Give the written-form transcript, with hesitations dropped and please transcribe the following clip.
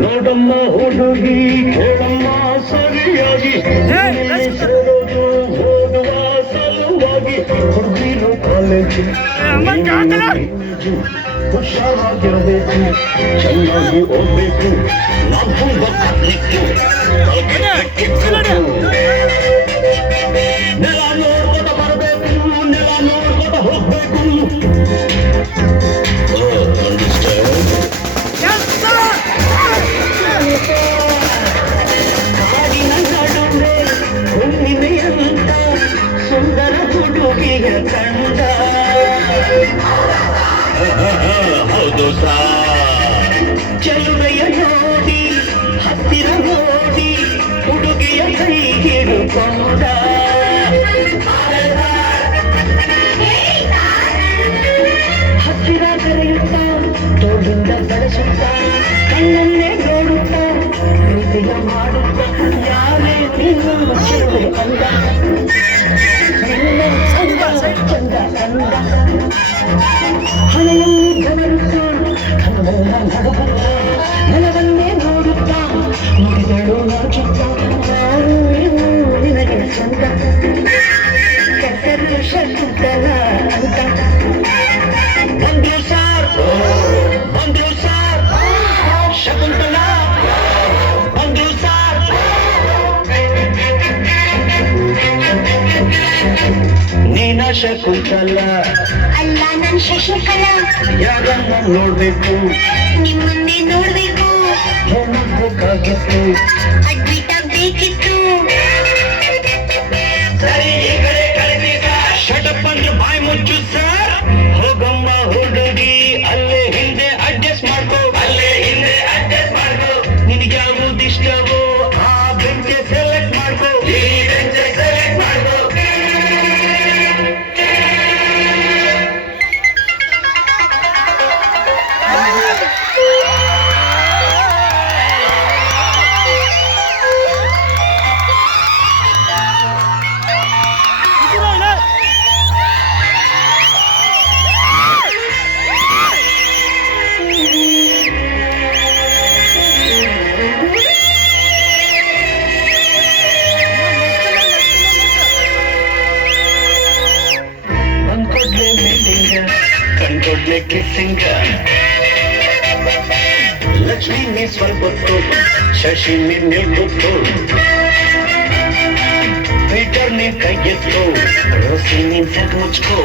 ನೋಡಮ್ಮ ಹುಡುಗಿ ಕೇಳಮ್ಮ ಸರಿಯಾಗಿ ಓದುವ ಸಲುವಾಗಿ ಹುಡುಗಿರು ಕಾಲೇಜು ಹುಷಾರಾಗಿರಬೇಕು, ಚೆನ್ನಾಗಿ ಓದಬೇಕು, ನಾವು ಗೊತ್ತಾಗಲಿಕ್ಕೆ ನೆಲ ನೋಡ್ಕೊತ ಬರಬೇಕು, ನೆಲ ನೋಡ್ಕೊತ ಹೋಗ್ಬೇಕು. ಕಾಡಿನ ನಡುವೆ ಹುಣ್ಣಿಮೆಯಂತ ಸುಂದರ ಹುಡುಗಿಯ ಕಂಡ. ಹೌದು ಸಾ ಚೆಲುವೆಯ ನೋಡಿ ಹತ್ತಿರ ನೋಡಿ ಹುಡುಗಿಯ ಕೈ ಹಿಡುಕೊಂಡ. ಹತ್ತಿರ ಕರೆಯುತ್ತ ತೋಳಿಂದ ಬಳಸುತ್ತ ಕಣ್ಣನ್ನೇ ನೋಡುತ್ತ ಪ್ರೀತಿಯ ಮಾಡುತ್ತ ಯಾರೇ ನೀನು ಚೆಲುವೆ ಅಂದ. ಚಂದ ಕಂದ ಹಣೆಯಲ್ಲಿ ಗಮರುತ್ತ ಕಣ್ಣನ್ನ ನಡುಗುತ್ತ ನೆಲವನ್ನೇ ನೋಡುತ್ತ ನುಡಿಗಳು ನಾಚುತ್ತ ನಿನಗೆ ಚಂದ ಕೆಟ್ಟರು ಶಕುಂತಲ ಅಂತ. ಬಂದ್ರು ಸಾರ್ ಶಕುಂತಲ ಬಂದ್ರು ಸಾರ್. ನೀನ ಶಕುಂತಲ ಅಲ್ಲ ನನ್ ಶಶಿಕಲಾ. ಯಾರನ್ನ ನೋಡ್ಬೇಕು, ನಿಮ್ಮನ್ನೇ ನೋಡ್ಬೇಕು, ಹೋಗಬೇಕಾಗಿತ್ತು, ಅಡ್ಮಿಟ್ ಆಗ್ಬೇಕಿತ್ತು. ಸರಿ ಈ ಕಡೆ ಕಳಿಸಿದ ಶಟಪ್ ಅಂದ್ರೆ ಬಾಯಿ ಮುಚ್ಚು ಸರ್. ಹೋಗಮ್ಮ ಹುಡುಗಿ ಅಲ್ಲೇ ಹಿಂದೆ ಅಡ್ಜಸ್ಟ್ ಮಾಡ್ಕೋ, ಅಲ್ಲೇ ಹಿಂದೆ ಅಡ್ಜಸ್ಟ್ ಮಾಡ್ಕೋ. ನಿನಗೆ ಯಾವುದು ಇಷ್ಟವೋ ಆ ಬೆಂಚ್ ಸೆಲೆಕ್ಟ್ ಮಾಡ್ಕೋ, ಈ ಬೆಂಚ್ ಸೆಲೆಕ್ಟ್ ಮಾಡ್ಕೋ. ಕಣ್ಕೊಡ್ಲೆ ಮೀಟಿಂಗ್, ಕಣ್ಕೊಡ್ಲೆ ಕಿಸ್ಸಿಂಗ್. ಲಕ್ಷ್ಮಿ ನೀ ಸ್ವಲ್ಪ ಹೊತ್ತು, ಶಶಿ ನೀನ್ ನಿಲ್ಕೊತ್ತು, ಪೀಟರ್ ನೀನ್ ಕೈ ಎತ್ತು, ರೋಸಿ ನೀನ್ ಸೆಟ್ ಮುಚ್ಕೋ.